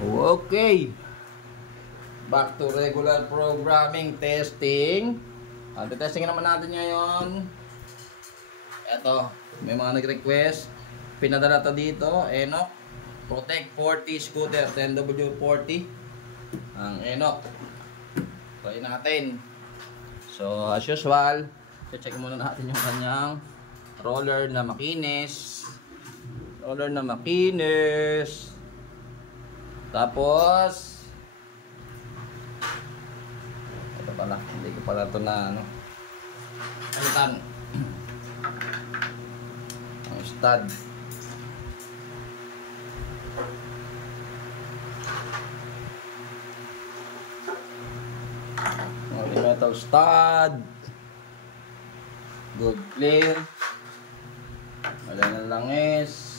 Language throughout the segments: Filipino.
Okay. Back to regular programming testing. Testing naman natin ngayon. Eto, may mga nag-request. Pinadala to dito, Enoch Protect 40 scooter 10W40. Ang Enoch. Try natin. So, as usual, check muna natin yung kanyang roller na makinis. Tapos, ito pala, hindi ko pala ito na ano. Alitan. Ang stud. Metal stud. Good clear. Wala na langis.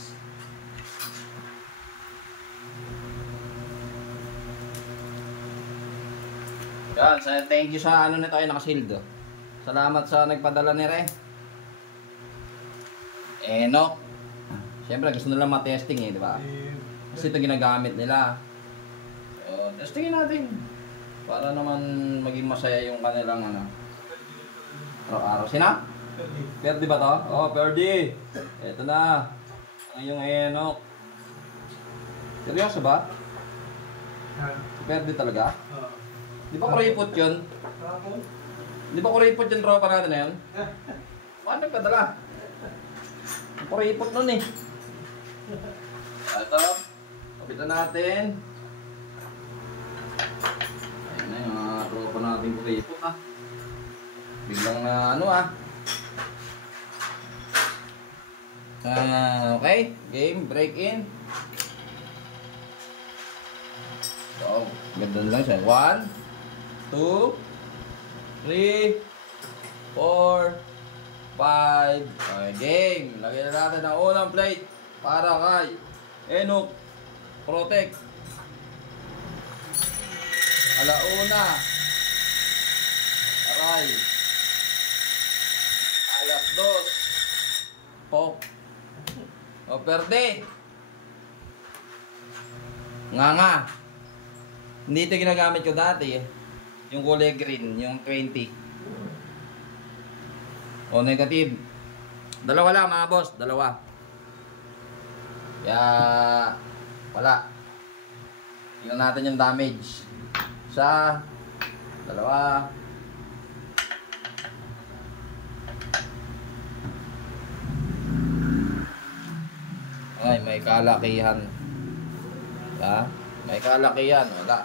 Yan, thank you sa ano nito ay nakasildo. Salamat sa nagpadala ni Re. Enoch. Siyempre gusto nila ma-testing eh, di ba? Kasi ito ginagamit nila. So, testingin natin. Para naman maging masaya yung kanilang ano. Araw-araw. Sina? Perdi ba to? Oh, Perdi. Ito na. Ang yung Enoch. Seryoso ba? Perdi talaga? Di ba kuripot yun? Di ba kuripot yung tropa natin na yun? Paano nagpadala? Kuripot nun eh. Ito. Kapitan natin. Ayan na yung mga tropa natin kuripot ha. Biglang na ano ah. Okay. Game. Break in. So, ganda lang siya. 1 2 3 4 5. Okay, game. Lagyan na natin ang unang plate para kay Enoch Protect. Alauna. Aray. Alas 2. Pok. O perde. Nga. Hindi ito ginagamit ko dati eh. Yung kulay green, yung 20. O negative. Dalawa lang mga boss, dalawa. Kaya wala. Tingnan natin yung damage. Isa, dalawa. Ay, may kalakihan. Ya, may kalakihan, wala.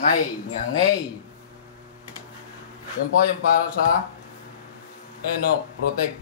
Ngangay. Yun po yung para sa Enoch Protect